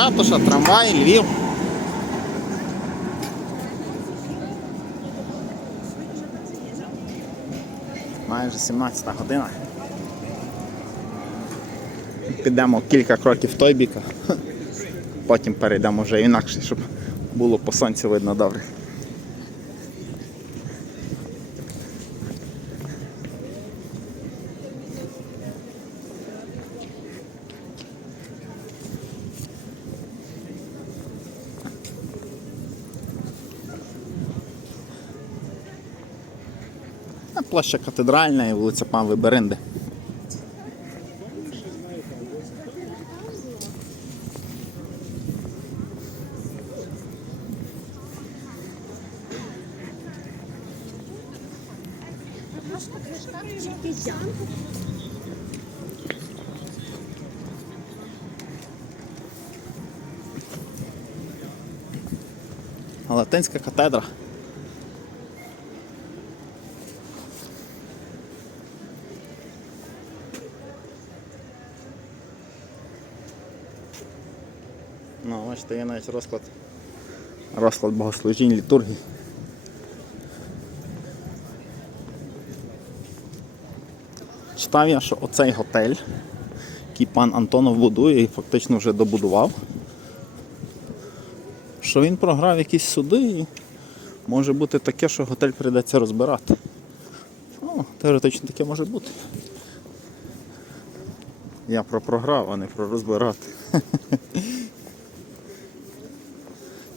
ратуша, трамвай, Львів. Майже 17 година. Підемо кілька кроків в той бік, потім перейдемо вже інакше, щоб було по сонцю видно добре. А Площа катедральна і вулиця Павли Беренди. Латинська катедра. Ну, бачите, є навіть розклад. Розклад богослужінь літургії. Читав я, що оцей готель, який пан Антонов будує і фактично вже добудував, що він програв якісь суди і може бути таке, що готель прийдеться розбирати. Ну, теоретично таке може бути. Я про програв, а не про розбирати.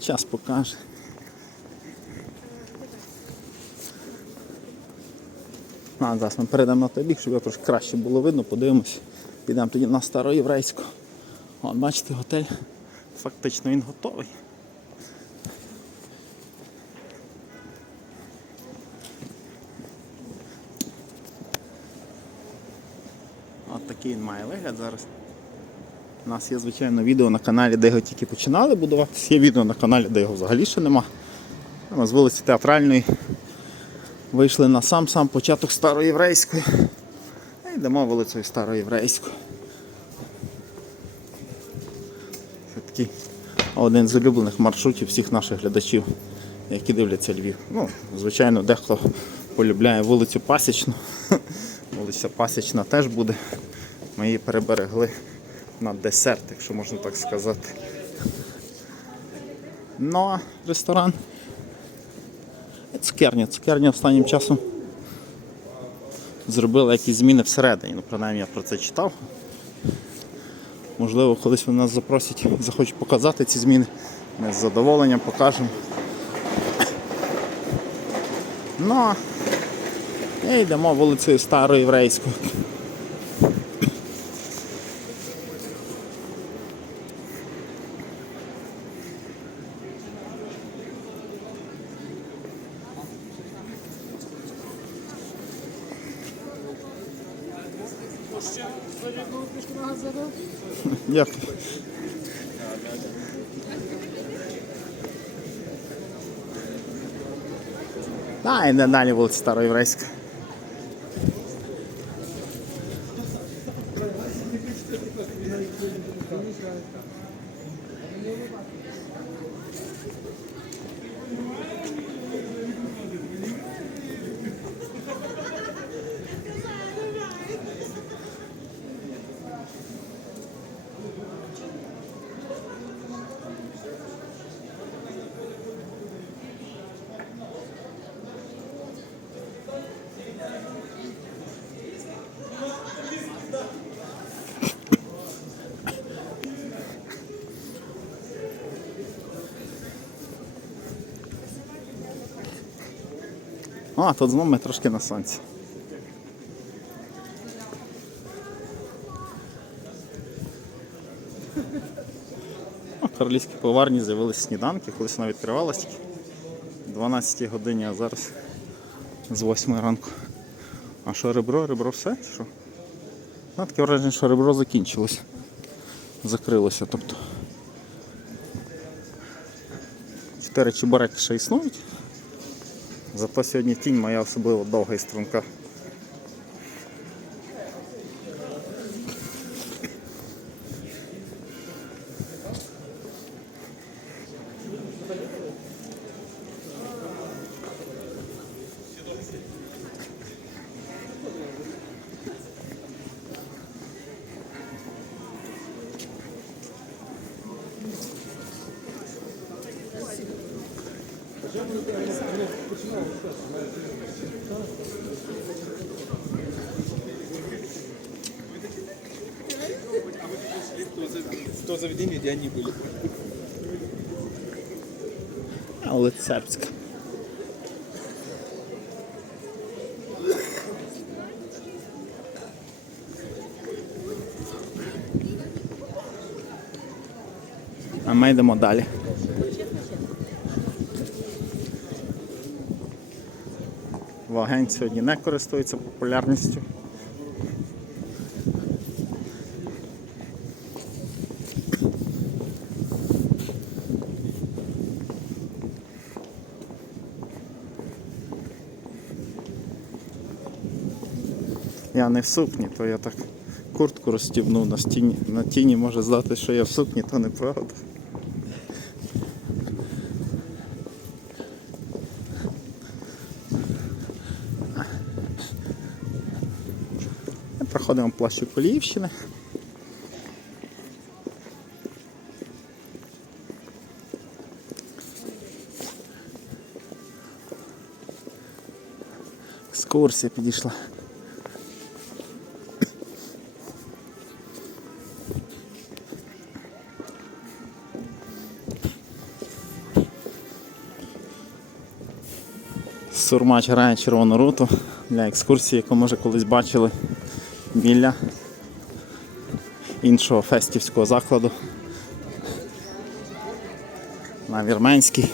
Час покаже. А, зараз ми перейдемо на той бік, щоб його трошки краще було видно, подивимось. Підемо тоді на староєврейську. От, бачите, готель фактично він готовий. От такий він має вигляд зараз. У нас є, звичайно, відео на каналі, де його тільки починали будуватися. Є відео на каналі, де його взагалі ще нема. Ми з вулиці Театральної вийшли на сам-сам початок староєврейської. Йдемо вулицею Староєврейською. Це такий один з улюблених маршрутів всіх наших глядачів, які дивляться Львів. Ну, звичайно, дехто полюбляє вулицю Пасічну. Вулиця Пасічна теж буде. Ми її переберегли на десерт, якщо можна так сказати. Ну а ресторан. Цукерня. Цукерня останнім часом зробила якісь зміни всередині. Ну, принаймні я про це читав. Можливо, колись вони нас запросять, захочуть показати ці зміни. Ми з задоволенням покажемо. Ну, і йдемо вулицею Староєврейською. Дякую. А, йде далі вулиця Староєврейська. А, тут знову ми трошки на сонці. Королівські поварні з'явилися сніданки, колись вона відкривалась тільки в 12 годині, а зараз з 8 ранку. А що ребро? Ребро все? Що? Ну, таке враження, що ребро закінчилось. Закрилося. Тобто. Чотири чебуреки ще існують. Зато сьогодні тінь моя особливо довга і струнка. В то заведение, где они были. А Лицепська. А ми йдемо далі. Вагень сьогодні не користується популярністю. Я не в сукні, то я так куртку розстібнув на стіні. На тіні може здати, що я в сукні, то неправда. Проходимо площу Коліївщини. Екскурсія підійшла. Сурмач грає червону руту для екскурсії, яку може колись бачили біля іншого фестівського закладу на Вірменській.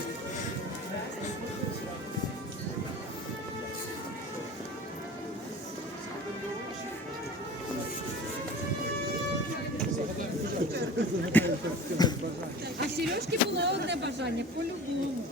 Сережки було одне бажання по-любому.